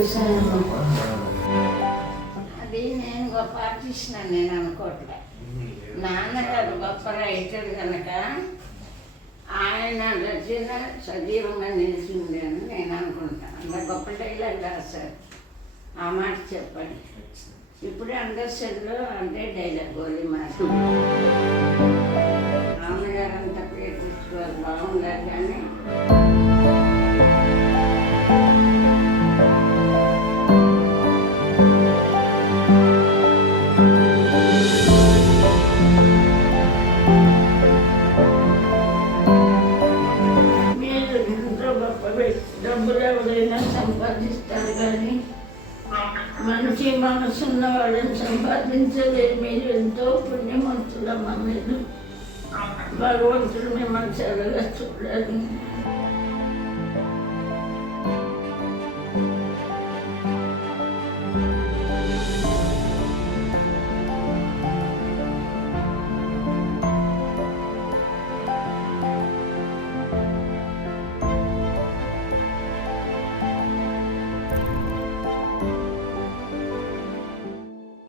చూసాను. అది నేను గొప్ప ఆర్టిస్ట్ అని నేను అనుకోవట్లే. నాన్నగారు గొప్ప రైటర్ కనుక ఆయన రచన సజీవంగా నిలిచింది అని నేను అనుకుంటాను. అంత గొప్ప డైలాగ్ రాశారు. ఆ మాట చెప్పండి. ఇప్పుడే అండర్స్టాండ్లో అంటే డైలాగ్ గోలీ మాట. నాన్నగారు అంతా పేరు తెచ్చుకోవాలి బాగుండాలి కానీ డబ్బులు ఎవరైనా సంపాదిస్తారు కానీ మంచి మనసున్న వాళ్ళని సంపాదించలేదు. మీరు ఎంతో పుణ్యవంతులమ్మ. మీరు భగవంతుడు మిమ్మల్ని చల్లగా చూడాలి.